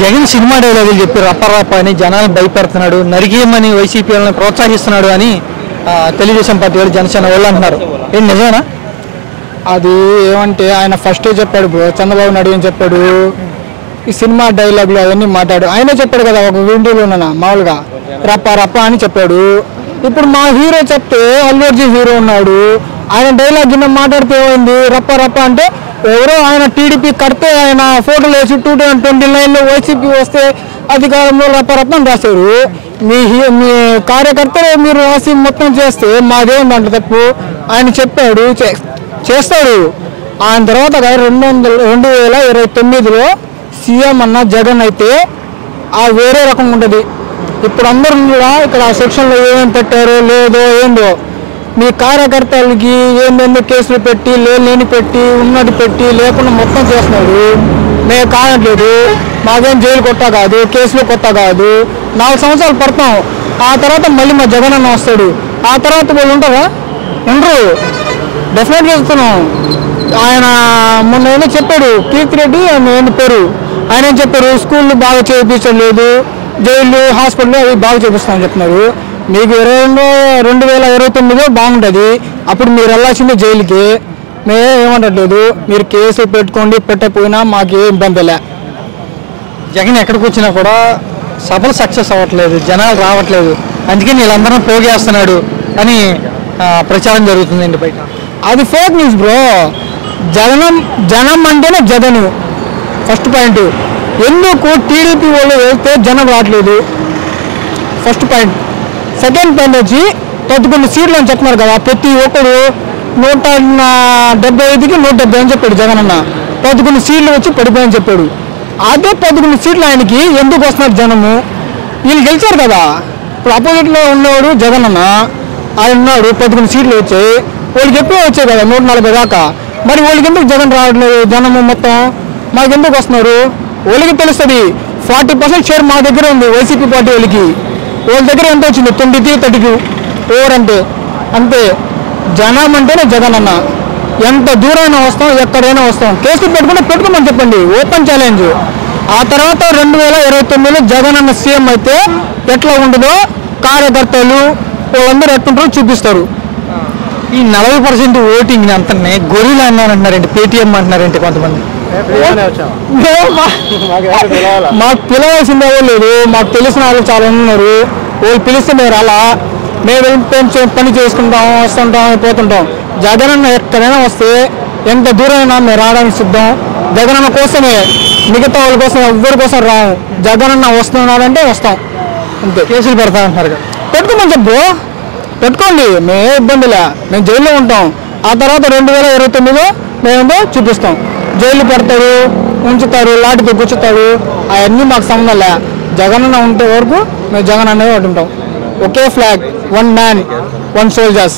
Jagan cinema డైలాగులు చెప్పి రప్ప అని జనాలు భయపెడుతున్నాడు, నరికేయమని వైసీపీ వాళ్ళని ప్రోత్సహిస్తున్నాడు అని తెలుగుదేశం పార్టీ వాళ్ళు జనసేన వాళ్ళు అంటున్నారు. ఏం నిజమేనా? అది ఏమంటే ఆయన ఫస్టే చెప్పాడు బ్రో, చంద్రబాబు నాయుడు ఏం చెప్పాడు, ఈ సినిమా డైలాగులు అవన్నీ మాట్లాడు ఆయనే చెప్పాడు కదా ఒక వీడియోలో మామూలుగా రప్ప అని చెప్పాడు. ఇప్పుడు మా హీరో చెప్తే అల్లు అర్జున్ హీరో ఉన్నాడు, ఆయన డైలాగ్ కింద మాట్లాడితే ఏమైంది, రప్ప అంటే ఎవరో ఆయన టీడీపీ కడితే ఆయన ఫోటోలు వేసి 2029లో వైసీపీ వస్తే అధికారంలో రప్ప అని రాశారు. మీ కార్యకర్తలు మీరు రాసి మొత్తం చేస్తే మాదేముందంట తప్పు. ఆయన చెప్పాడు చేస్తాడు. ఆయన తర్వాత 2029లో సీఎం అన్న జగన్ అయితే ఆ వేరే రకం ఉంటుంది. ఇప్పుడు అందరూ కూడా ఇక్కడ సెక్షన్లో ఏమేమి పెట్టారో లేదో ఏందో మీ కార్యకర్తలకి ఏందో కేసులు పెట్టి లేని పెట్టి ఉన్నది పెట్టి లేకుండా మొత్తం చేస్తున్నాడు. మేము కానట్లేదు, మాకేం జైలు కొత్త కాదు, కేసులు కొత్త కాదు. 4 సంవత్సరాలు పడతాం, ఆ తర్వాత మళ్ళీ మా జగన్ అన్న వస్తాడు. ఆ తర్వాత వాళ్ళు ఉంటారా? ఉండరు. డెఫినెట్గా చెప్తున్నాం. ఆయన మొన్న ఏదో చెప్పాడు కీర్తిరెడ్డి ఏంటి పేరు, ఆయన ఏం చెప్పారు, స్కూళ్ళు బాగా చేయించలేదు, జైలు హాస్పిటల్ అవి బాగా చేపిస్తామని చెప్తున్నారు. మీకు 2029 బాగుంటుంది, అప్పుడు మీరు వెళ్ళాల్సిందే జైలుకి. మేము ఏమంటలేదు, మీరు కేసు పెట్టుకోండి, పెట్టకపోయినా మాకు ఇబ్బంది లే. జగన్ ఎక్కడికి వచ్చినా కూడా సభలు సక్సెస్ అవ్వట్లేదు, జనాలు రావట్లేదు, అందుకే వీళ్ళందరూ పోగేస్తున్నాడు అని ప్రచారం జరుగుతుందండి బయట. అది ఫేక్ న్యూస్ బ్రో. జనం అంటేనే జగను ఫస్ట్ పాయింట్. ఎందుకు టీడీపీ వాళ్ళు వెళ్తే జనం రావట్లేదు ఫస్ట్ పాయింట్. సెకండ్ పాయింట్ వచ్చి 11 సీట్లు అని చెప్తున్నారు కదా, ప్రతి ఒక్కరు 175కి 170 అని చెప్పాడు జగన్ అన్న. 11 సీట్లు వచ్చి పడిపోయని చెప్పాడు. అదే 11 సీట్లు ఆయనకి ఎందుకు వస్తున్నారు జనము? వీళ్ళు గెలిచారు కదా. ఇప్పుడు అపోజిట్లో ఉన్నవాడు జగన్ అన్న, ఆయన ఉన్నాడు, 11 సీట్లు వచ్చాయి, వాళ్ళకి ఎప్పుడో వచ్చాయి కదా 140 దాకా. మరి వాళ్ళకి ఎందుకు జగన్ రావట్లేదు? జనము మొత్తం మాకెందుకు వస్తున్నారు? వాళ్ళకి తెలుస్తుంది. 40% షేర్ మా దగ్గర ఉంది వైసీపీ పార్టీ వాళ్ళకి. వాళ్ళ దగ్గర ఎంత వచ్చింది? 23-32 ఓవర్ అంతే. జనం అంటేనే జగన్ అన్న. ఎంత దూరైనా వస్తాం, ఎక్కడైనా వస్తాం. కేసులు పెట్టుకోమని చెప్పండి, ఓపెన్ ఛాలెంజ్. ఆ తర్వాత 2029లో జగన్ అన్న సీఎం అయితే ఎట్లా ఉండదో కార్యకర్తలు వాళ్ళందరూ ఎట్టుంటారో చూపిస్తారు. ఈ 40% ఓటింగ్ అంతనే గొర్రెలు అన్నారంటున్నారండి, పేటీఎం అంటున్నారంటే కొంతమంది. మాకు పిలవాల్సిందే లేదు, మాకు తెలిసిన వాళ్ళు చాలా ఉన్నారు. వాళ్ళు పిలిస్తే మేము రాలా, మేము పని చేసుకుంటాం, వస్తుంటాం, పోతుంటాం. జగన్ అన్న ఎక్కడైనా వస్తే ఎంత దూరమైనా మేము రావడానికి సిద్ధం. జగన్ అన్న కోసమే, మిగతా వాళ్ళ కోసం ఎవరి కోసం రాము. జగన్ అన్న వస్తున్నాడంటే వస్తాం అంతే. కేసులు పెడతామంటున్నారు కదా, పెట్టుకోమని చెప్పు, పెట్టుకోండి, మేమే ఇబ్బందిలే. మేము జైల్లో ఉంటాం. ఆ తర్వాత 2029లో మేమేందో చూపిస్తాం. జైలు పెడతారు, ఉంచుతారు, లాఠీతో కూర్చుతారు, అవన్నీ మాకు సంబంధం లే. జగన్ అన్న ఉంటే వరకు మేము జగన్ అన్నది ఒకటి ఉంటాం. ఒకే ఫ్లాగ్, 1 man 1 soldiers.